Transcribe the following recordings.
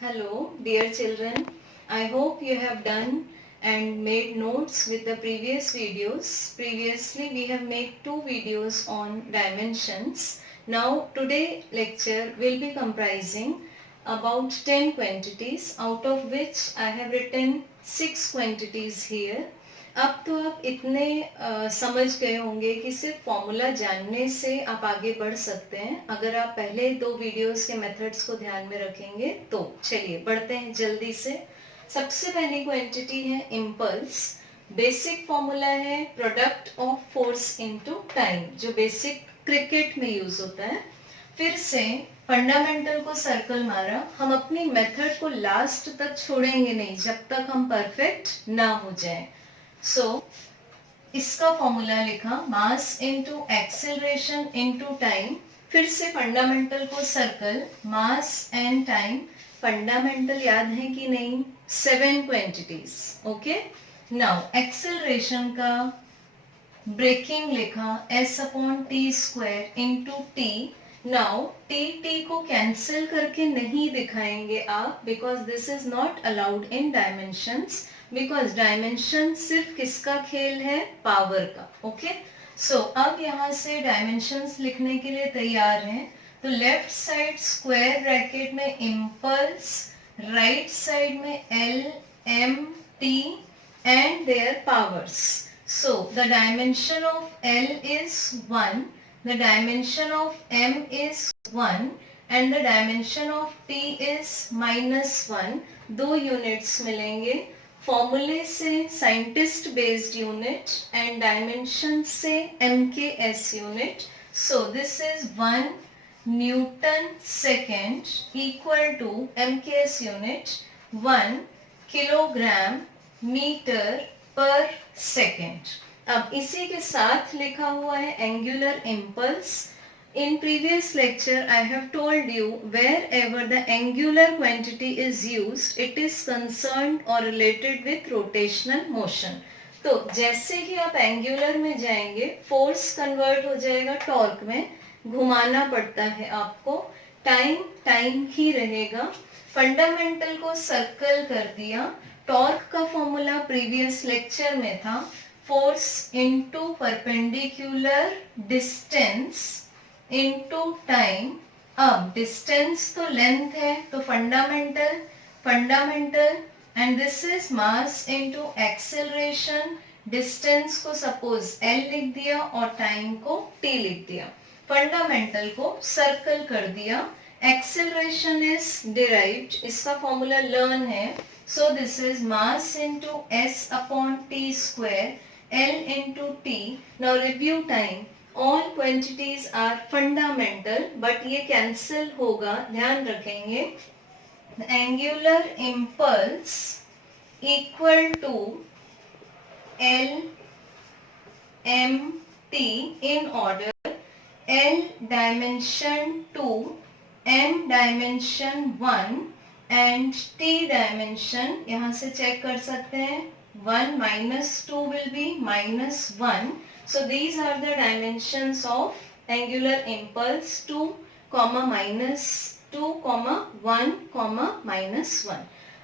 Hello, dear children. I hope you have done and made notes with the previous videos. Previously, we have made 2 videos on dimensions. Now, today lecture will be comprising about 10 quantities, out of which I have written 6 quantities here. अब तो आप इतने समझ गए होंगे कि सिर्फ formula जानने से आप आगे बढ़ सकते हैं अगर आप पहले 2 वीडियोस के मेथड्स को ध्यान में रखेंगे तो। चलिए बढ़ते हैं जल्दी से। सबसे पहली क्वांटिटी है इम्पल्स। बेसिक फॉर्मूला है product of force into time, जो बेसिक क्रिकेट में यूज होता है। फिर से फंडामेंटल को सर्कल मारा। हम अपनी मेथड को लास्ट तक छोड़ेंगे नहीं जब तक हम परफेक्ट ना हो जाए। इसका फॉर्मूला लिखा mass into acceleration into time. फिर से फंडामेंटल को circle, mass and time. Fundamental याद है कि नहीं? 7 क्वांटिटीज। ओके, नाउ एक्सेलरेशन का ब्रेकिंग लिखा s upon T square into T. Now T को कैंसिल करके नहीं दिखाएंगे आप, because this is not allowed in dimensions, because dimension सिर्फ किसका खेल है? पावर का। ओके, सो अब यहाँ से डायमेंशंस लिखने के लिए तैयार हैं। तो लेफ्ट साइड स्क्वायर ब्रैकेट में इम्पल्स, राइट साइड में L M T and their powers. So the dimension of L is 1, the dimension of M is 1 and the dimension of T is -1. 2 units मिलेंगे फॉर्मूले से, scientist based unit, and dimension से MKS unit. So this is 1 newton second equal to MKS unit 1 kilogram metre पर second. अब इसी के साथ लिखा हुआ है angular impulse. In previous lecture I have told you wherever the angular quantity is used it is concerned or related with rotational motion. तो जैसे ही आप एंगुलर में जाएंगे फोर्स कन्वर्ट हो जाएगा टॉर्क में, घुमाना पड़ता है आपको, टाइम ही रहेगा. फंडामेंटल को सर्कल कर दिया. टॉर्क का फॉर्मूला प्रीवियस लेक्चर में था force into perpendicular distance into time. अब डिस्टेंस तो लेंथ है तो fundamental and this is mass into acceleration. Distance को सपोज l लिख दिया और टाइम को t लिख दिया. फंडामेंटल को सर्कल कर दिया. एक्सेलरेशन इज डिराइव्ड, इसका फॉर्मूला लर्न है. So this is mass into s upon t square L into t. Now review time. All quantities are fundamental, but ये cancel होगा, ध्यान रखेंगे. The angular impulse equal to L M T in order. L dimension 2, M dimension 1 and t dimension यहाँ से check कर सकते हैं. 1 minus 2 will be -1. So these are the dimensions of angular impulse 2, -2, 1, -1.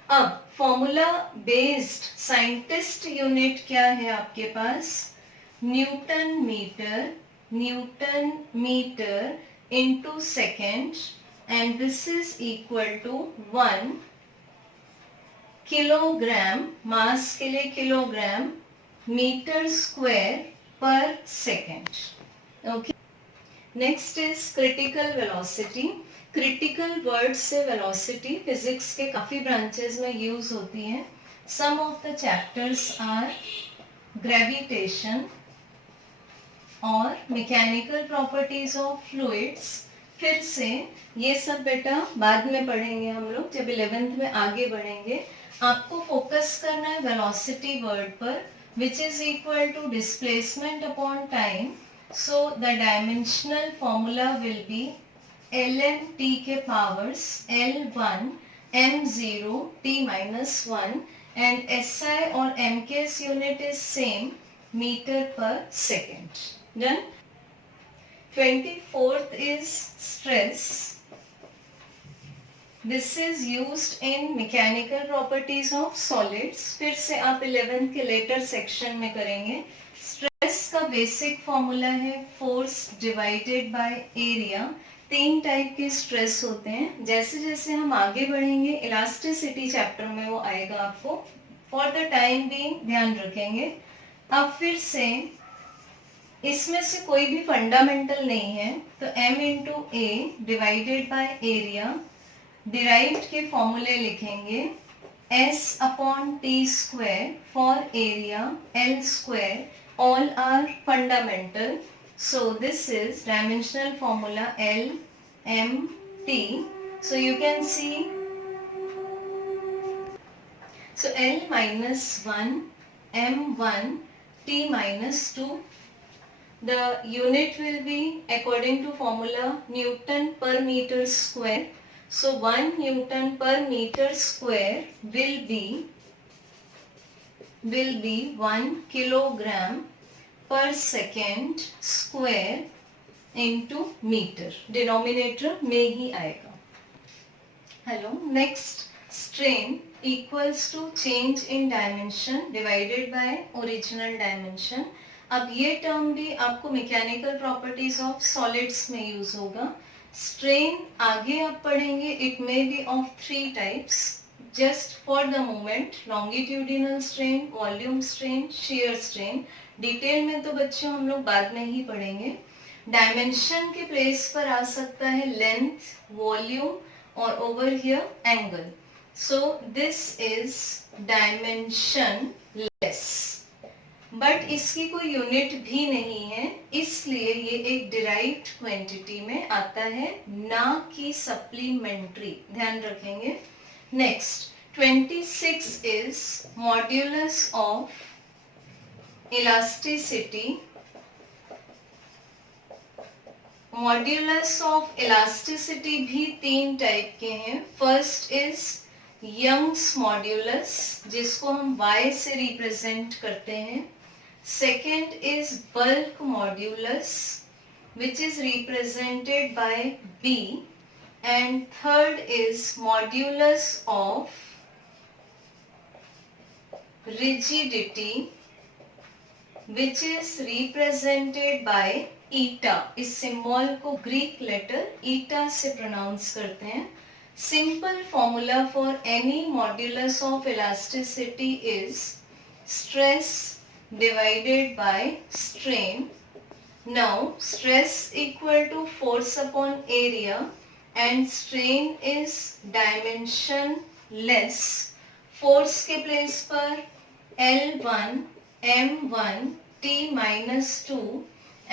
अब फॉर्मूला बेस्ड साइंटिस्ट यूनिट क्या है आपके पास? Newton metre into second, and this is equal to 1 kilogram, mass के लिए किलोग्राम, मीटर स्क्वायर पर second. Okay, next is critical velocity. Critical word से velocity physics के काफी ब्रांचेस में यूज होती है. Some of the chapters are gravitation और मैकेनिकल प्रॉपर्टीज ऑफ फ्लूइड्स. फिर से ये सब बेटा बाद में पढ़ेंगे हम लोग जब 11th में आगे बढ़ेंगे. आपको फोकस करना है वेलोसिटी वर्ड पर, which is equal to displacement upon time. So the dimensional formula will be lm t के powers l1 m0 t -1 and SI और MKS unit is same, metre पर second. Done. 24th is stress. This is used in mechanical properties of solids. फिर से आप 11th के letter section में करेंगे। Stress का बेसिक फॉर्मूला है force divided by area. 3 type के स्ट्रेस होते हैं। जैसे जैसे हम आगे बढ़ेंगे इलास्टिसिटी चैप्टर में वो आएगा आपको। फॉर द टाइम बीइंग ध्यान रखेंगे। अब फिर से इसमें से कोई भी फंडामेंटल नहीं है, तो m into A divided by area, derived के फॉर्मूले लिखेंगे S upon T square for area L square, all are fundamental. So this is dimensional formula L M T. So you can see, so L minus 1 M1 T minus 2. The unit will be according to formula Newton per meter square. So 1 Newton per meter square will be 1 kilogram per second square into meter. Denominator में ही आएगा. Hello. Next, strain equals to change in dimension divided by original dimension. अब ये term भी आपको mechanical properties of solids में use होगा. Strain आगे आप पढ़ेंगे, it may be of 3 types. Just for the moment, longitudinal strain, volume strain, shear strain. Detail में तो बच्चों हम लोग बाद में ही पढ़ेंगे. डायमेंशन के प्लेस पर आ सकता है लेंथ, वॉल्यूम और over here angle. So this is dimensionless, but इसकी कोई यूनिट भी नहीं है, इसलिए ये एक डिराइव्ड क्वांटिटी में आता है, ना कि सप्लीमेंट्री. ध्यान रखेंगे. Next 26 is modulus of elasticity. Modulus of elasticity भी 3 टाइप के हैं. फर्स्ट इज यंग्स मॉड्यूलस, जिसको हम y से रिप्रेजेंट करते हैं. Second is bulk modulus, which is represented by B, and third is modulus of rigidity, which is represented by eta. इस symbol को ग्रीक लेटर eta से प्रोनाउंस करते हैं. Simple formula for any modulus of elasticity is stress divided by strain. Now stress equal to force upon area and strain is dimensionless. Force के place पर L1 M1 T minus 2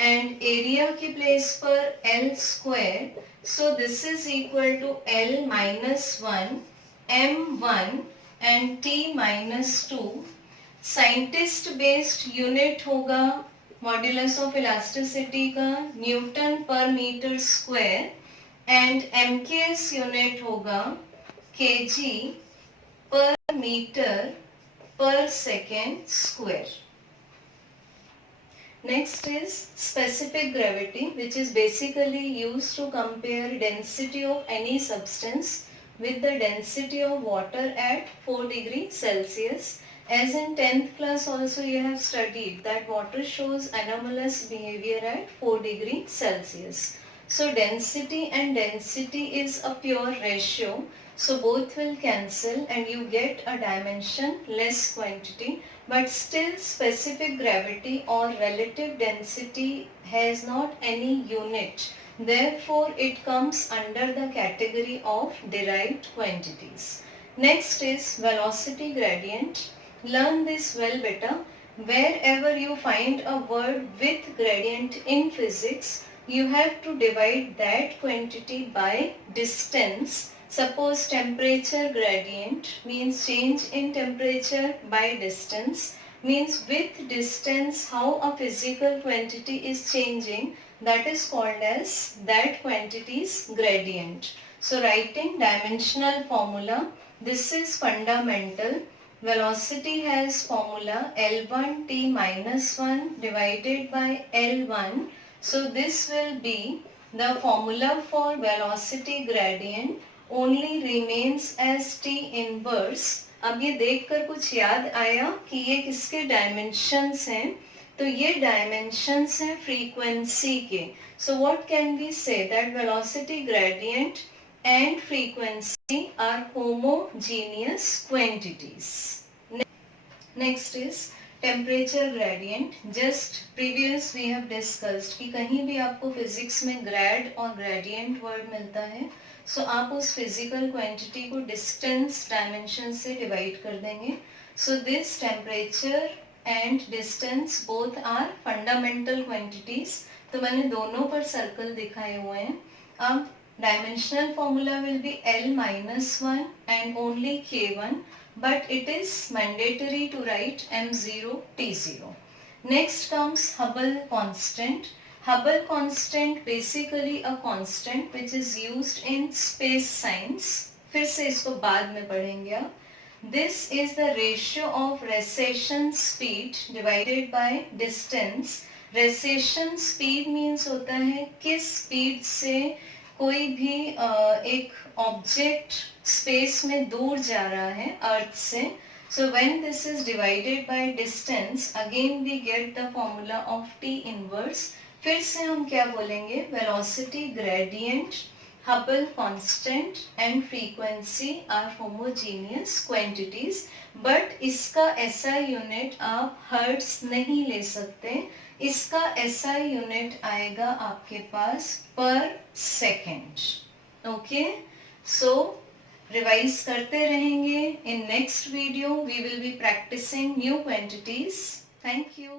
and area के place पर L square. So this is equal to L minus 1 M1 and T minus 2. Scientist based unit होगा modulus of elasticity का newton per metre square and MKS unit होगा KG per metre पर second square. Next is specific gravity, which is basically used to compare density of any substance with the density of water at 4 degrees Celsius. As in 10th class also you have studied that water shows anomalous behavior at 4 degrees Celsius. So density and density is a pure ratio. So both will cancel and you get a dimensionless quantity. But still specific gravity or relative density has not any unit. Therefore, it comes under the category of derived quantities. Next is velocity gradient. Learn this well better. Wherever you find a word with gradient in physics, you have to divide that quantity by distance. Suppose temperature gradient means change in temperature by distance, means with distance how a physical quantity is changing, that is called as that quantity's gradient. So writing dimensional formula, this is fundamental. Velocity has formula L1 T minus 1 divided by L1. So this will be the formula for velocity gradient only remains as t inverse. अब ये देखकर कुछ याद आया कि ये किसके dimensions हैं? तो ये डायमेंशंस हैं फ्रीक्वेंसी के. So what can we say? That velocity gradient and frequency are homogeneous quantities. Next is temperature gradient. Just previous we have discussed कि कहीं भी आपको physics में grad और gradient word मिलता है, so आप उस physical quantity को distance dimension से divide कर देंगे. So this temperature and distance both are fundamental quantities. तो मैंने दोनों पर circle दिखाए हुए हैं. अब dimensional formula will be L minus 1 and only K1. But it is mandatory to write m0 t0. Next comes Hubble constant. Hubble constant basically a constant which is used in space science. फिर से इसको बाद में पढ़ेंगे आप. This is the ratio of recession speed divided by distance. Recession speed means होता है किस स्पीड से कोई भी एक ऑब्जेक्ट स्पेस में दूर जा रहा है अर्थ से. So when this is divided by distance, again we get the formula of T inverse. फिर से हम क्या बोलेंगे? Velocity gradient, Hubble constant and frequency are homogeneous quantities. But इसका एसआई यूनिट आप हर्ट्ज नहीं ले सकते. इसका एसआई यूनिट आएगा आपके पास पर सेकेंड. ओके, सो रिवाइज करते रहेंगे. In next video we will be practising new quantities. Thank you.